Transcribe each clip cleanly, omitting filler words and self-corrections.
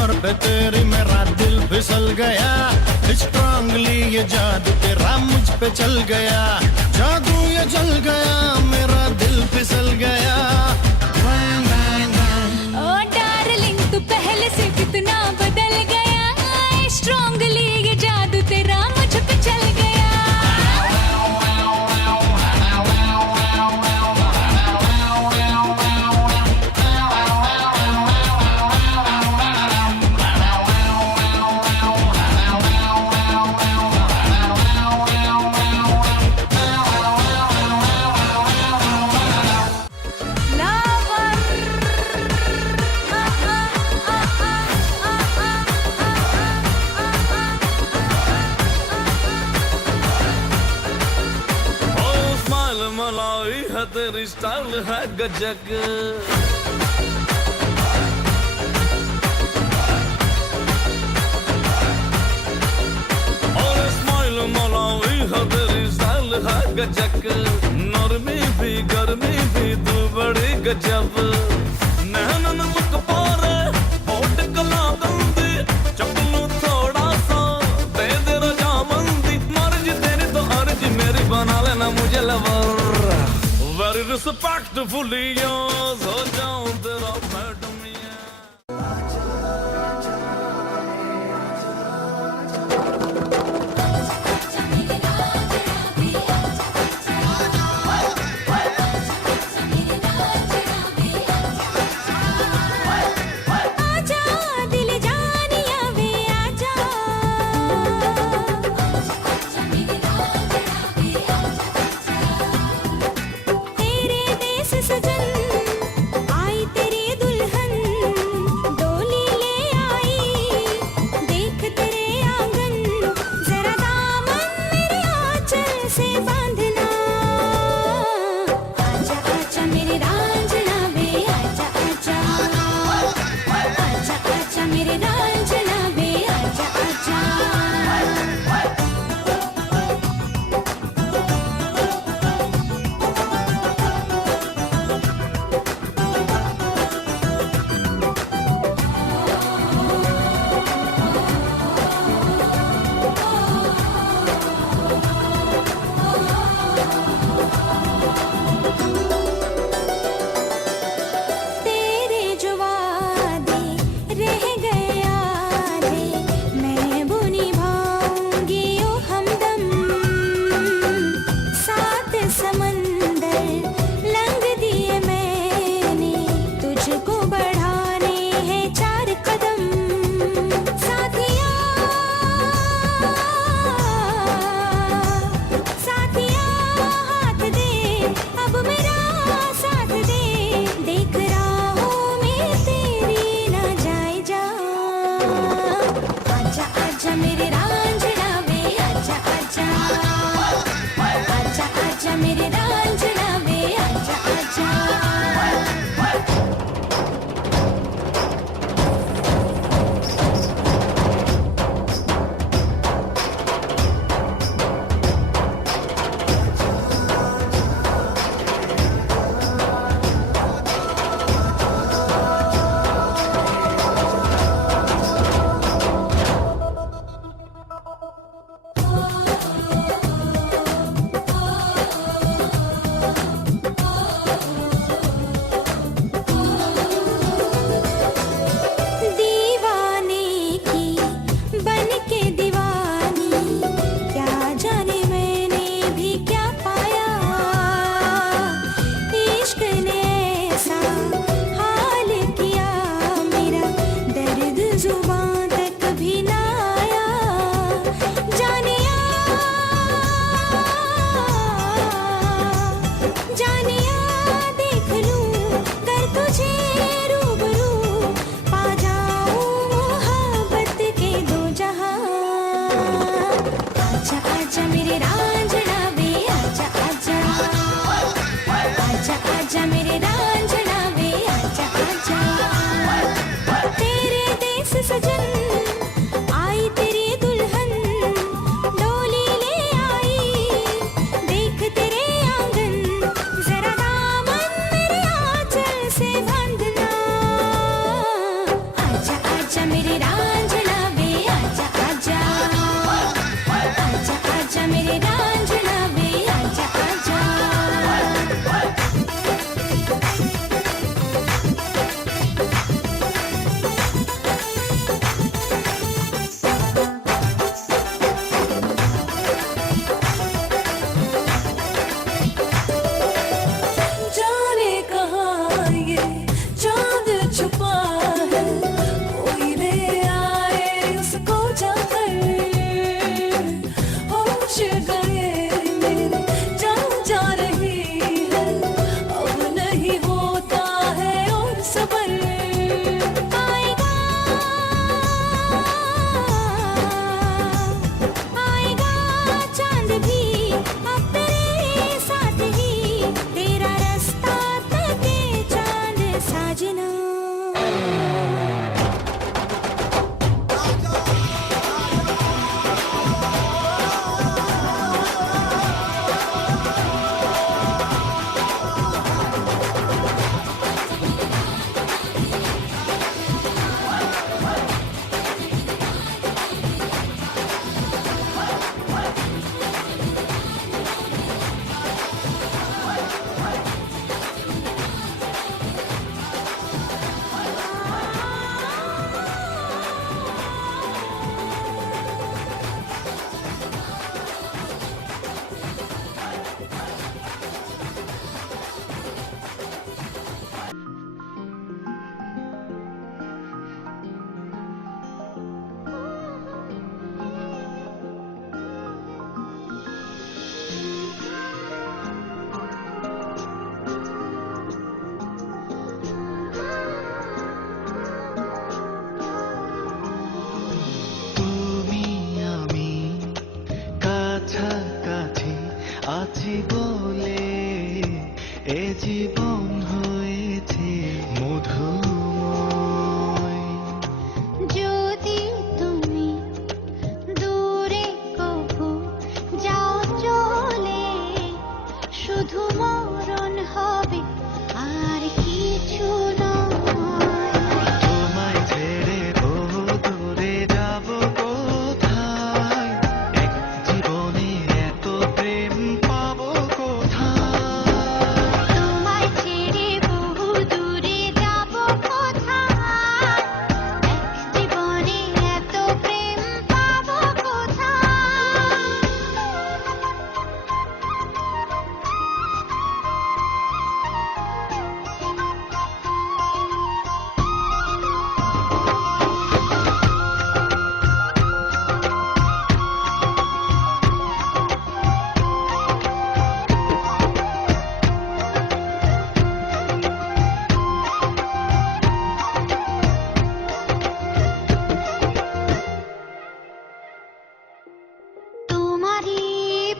कमर पे तेरी मेरा दिल फिसल गया, स्ट्रांगली ये जादू तेरा मुझ पे चल गया, जादू ये जल गया, मेरा दिल फिसल गया। ओ डार्लिंग तू पहले से कितना बदल गया, स्ट्रांगली ये जादू तेरा मुझ पे चल गया। मलाई है तेरी स्टाइल है गजब, और स्माइल मलाई है तेरी स्टाइल है गजब, नरमी भी गर्मी भी तू बड़ी गजब, नैनन मुख पारे होठ कला गंदी, चपलू थोड़ा सा दे दे रजामंदी, मर्जी तेरी तो अर्जी मेरी बना लेना मुझे लवर, very respectfully yours, हो जाऊं तेरा मैडम। सजन বুঝি বলে এ জীবন হয়েছে মধুময়। যদি তুমি দূরে কভু যাও চলে, শুধু মরণ হবে আর কিছু নয়। তোমায় ছেড়ে বহু দূরে যাব কোথায়, এক জীবনে এত প্রেম পাবো কোথায়। তোমায় ছেড়ে বহু দূরে যাব কোথায়, এক জীবনে এত প্রেম পাবো কোথায়। তোমারই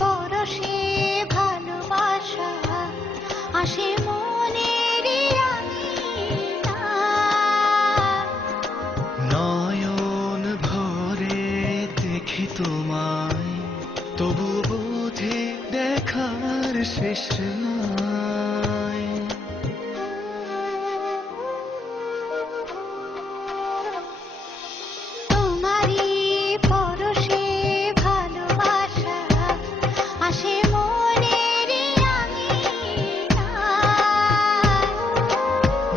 পরশে ভালোবাসা আসে মনের নয়ন ভরে দেখি তোমায়, তবু বুঝে দেখার শেষ নাই। তোমারই পরশে ভালোবাসা আসে মনের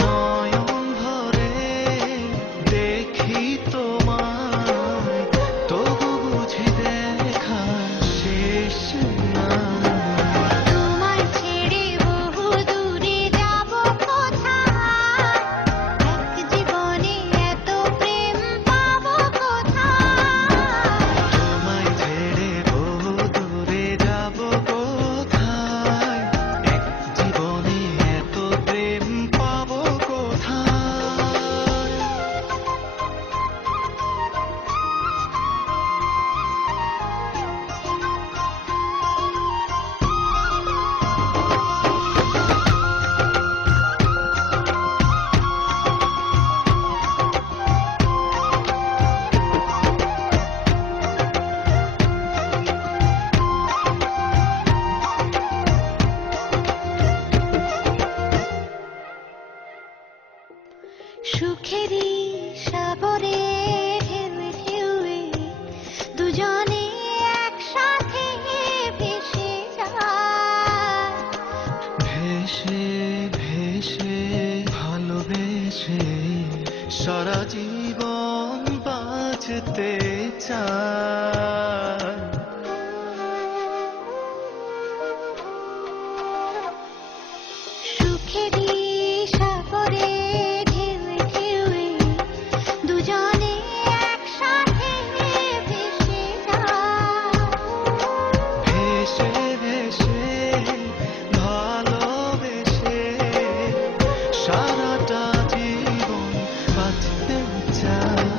নয়ন ভরে দেখি তোমায়, তবু বুঝে দেখা শেষ নাই। তোমায় ছেড়ে বহু দূরে যাব কোথায়, এক জীবনে এত প্রেম পাবো কোথায়। তোমায় ছেড়ে বহু দূরে যাব কোথায়, এক জীবনে এত প্রেম পাবো কোথায়। সুখেরই সাগরে ঢেউ ঢেউয়ে দুজনে একসাথে ভেসে যায়। ভেসে ভেসে ভালোবেসে সারা জীবন বাঁচতে চায়। সুখেরই সাগরে ঢেউ ঢেউয়ে দুজনে একসাথে ভেসে যায়। ভেসে ভেসে ভালোবেসে সারাটা জীবন বাঁচতে চায়।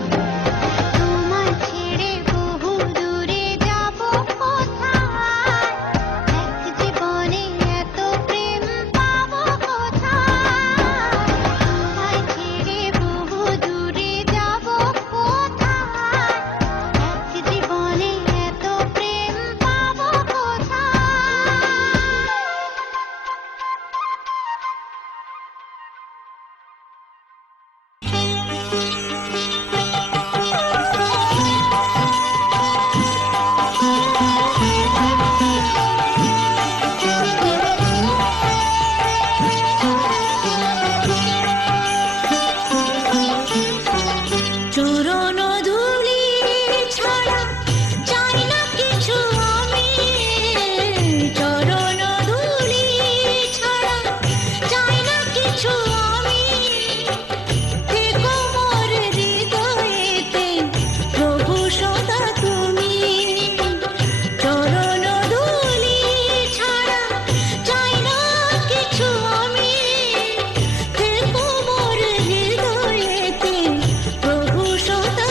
তোমায় ছেড়ে বহু দূরে যাব কোথায়, এক জীবনে এত প্রেম পাবো কোথায়। তোমায় ছেড়ে বহু দূরে যাব কোথায়, এক জীবনে এত প্রেম পাবো কোথায়। চরণ ধুলি ছাড়া চাই না কিছু আমি, চরণ ধুলি ছাড়া চাই না কিছু আমি। থেকো মোর হৃদয়েতে প্রভু সদা তুমি, চরণ ধুলি ছাড়া চাই না কিছু আমি। থেকো মোর হৃদয়েতে প্রভু সদা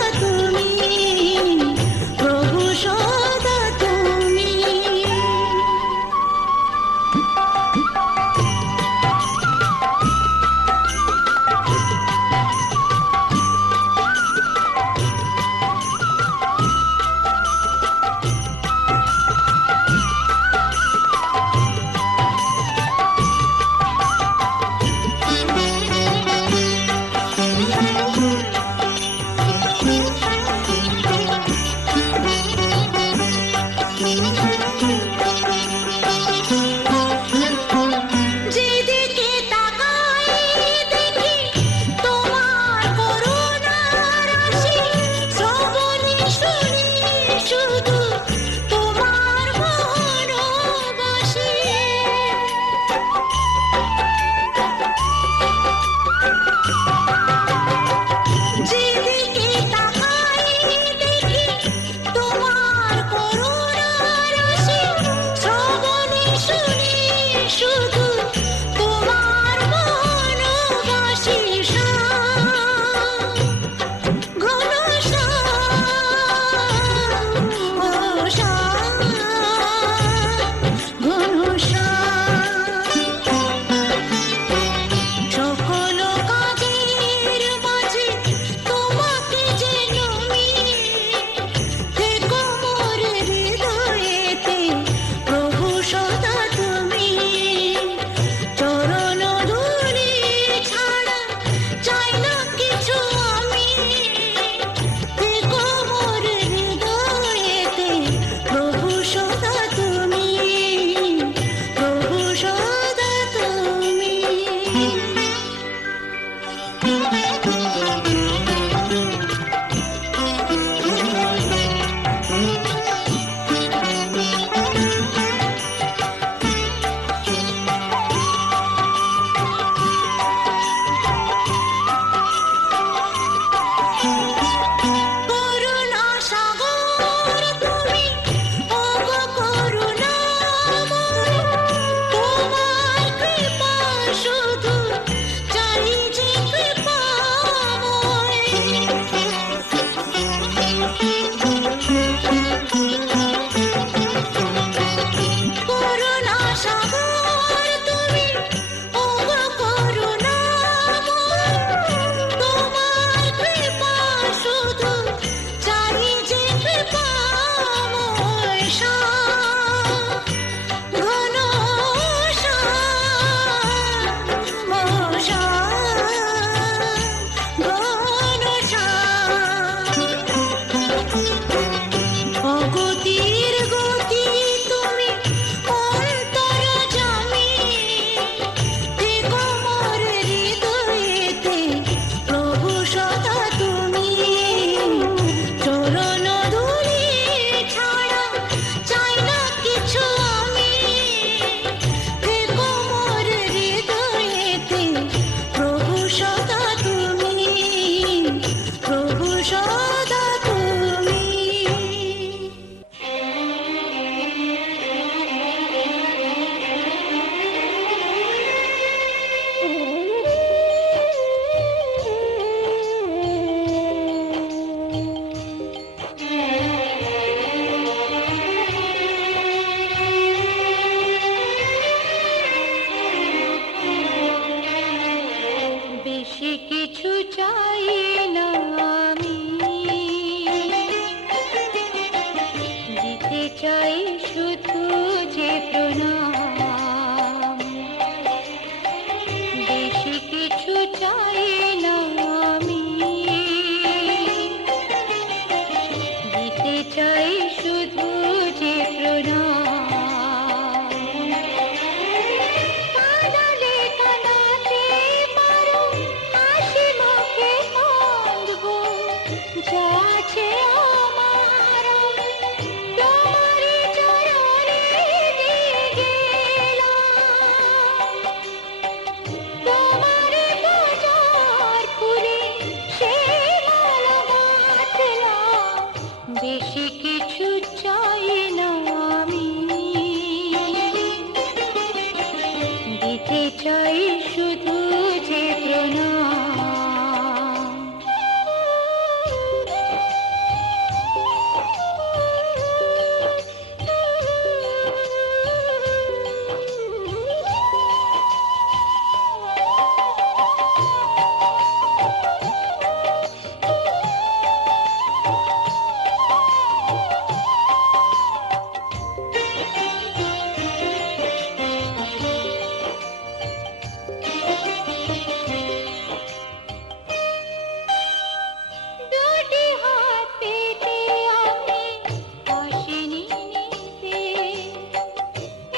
যশোদা তুমি। বেশি কিছু চাই না আমি, দিতে চাই শুধু যে প্রণাম। বেশি কিছু চাই না আমি, দিতে চাই শুধু যে প্রণাম। কাঁদালে কাঁদাতে পারো, হাসি মুখে কাঁদবো, যা আছে আমার আমি তোমারই চরণে দিয়ে গেলাম। তোমারই পূজার ফুলে সে মালা গাঁথলাম। বেশি কিছু চাই না আমি, দিতে চাই শুধু যে প্রণাম। দুটি হাত পেতে আমি আসিনি নিতে,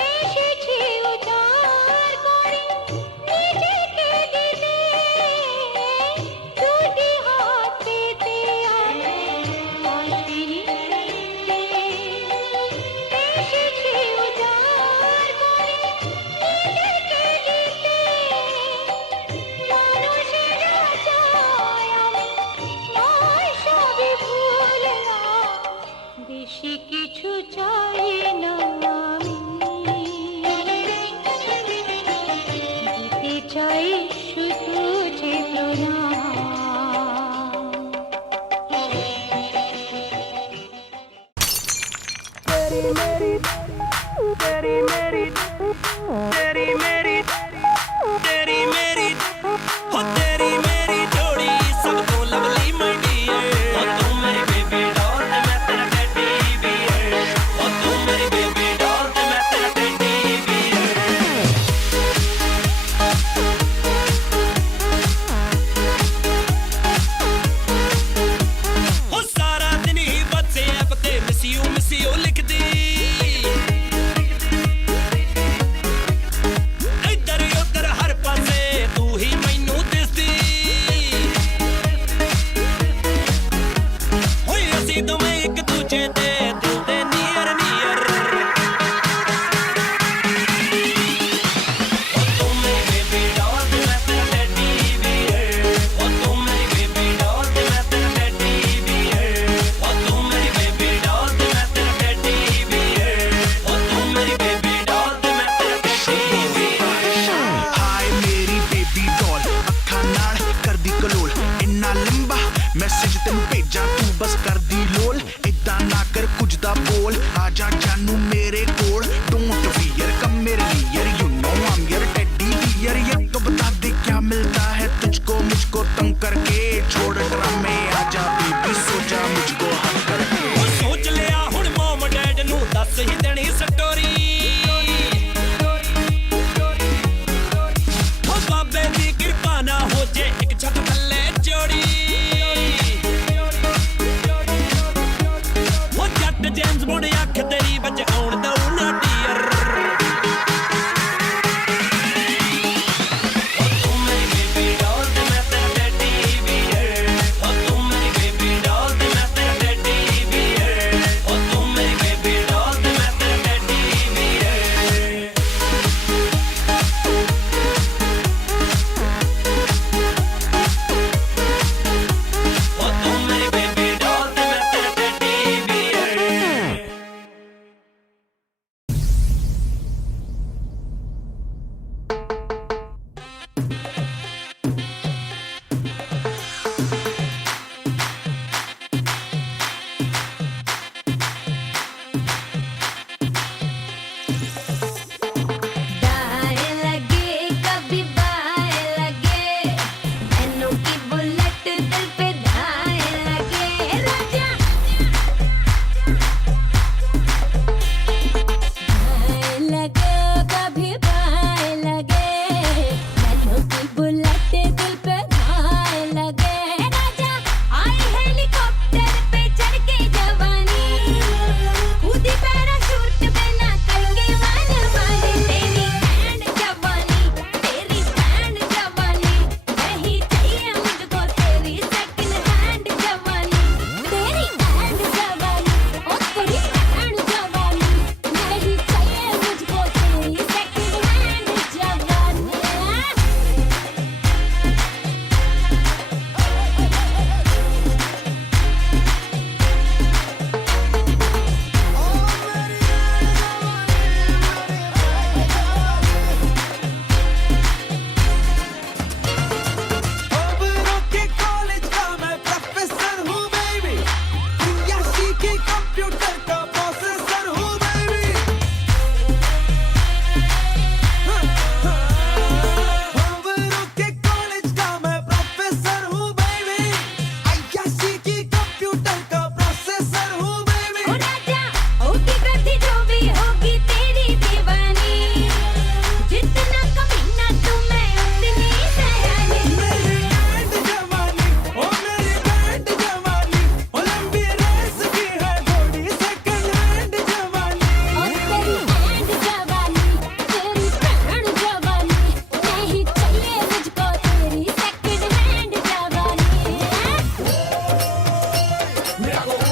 এসেছি উজাড় করে নিজেকে দিতে। দুটি হাত পেতে আমি আসিনি নিতে, এসেছি উজাড় করে নিজেকে দিতে। মানুষের আশায় আমি নয় সবই ভুললাম। বেশি কিছু চাই না আমি, দিতে চাই শুধু যে প্রণাম। तेरी मेरी हो तेरी मेरी जोड़ी सबको लवली माय डियर। हो तू मेरी बेबी डॉल ते मैं तेरा टेडी बियर। हो तू मेरी बेबी डॉल ते मैं तेरा टेडी बियर। हो सारा दिन ही WhatsApp ते मिस यू लिखदी। इधर उधर हर पासे तू ही मैनू दिसदी। होए असीं दोवें इक दूजे दे दिल दे नीयर नीयर। ओ तू मेरी बेबी डॉल ते मैं तेरा टेडी बियर। ओ तू मेरी बेबी डॉल ते मैं तेरा टेडी बियर। ओ तू मेरी बेबी डॉल ते मैं तेरा टेडी बियर। ओ तू मेरी बेबी डॉल ते मैं तेरा टेडी बियर। हाय मेरी बेबी डॉल अखा नाल कर दी कलोल। इन्ना लंबा मैसेज तेन भेजा तू बस कर दी लोल। इदा ना कर कुछ दा बोल, आजा जानू मेरे कोल। डोंट फियर कम मेरे लियर, you know I am your teddy bear. ये तो बता दे क्या मिलता है तुझको मुझको तंग करके। छोड़ ड्रामे आजा बेबी सो जा मुझको हक करके। ओ सोच लिया हुण मॉम डैड नू दस ही देनी स्टोरी। हो बाबे दी कृपा ना हो जे एक छत थल्ले जोड़ी। miracle.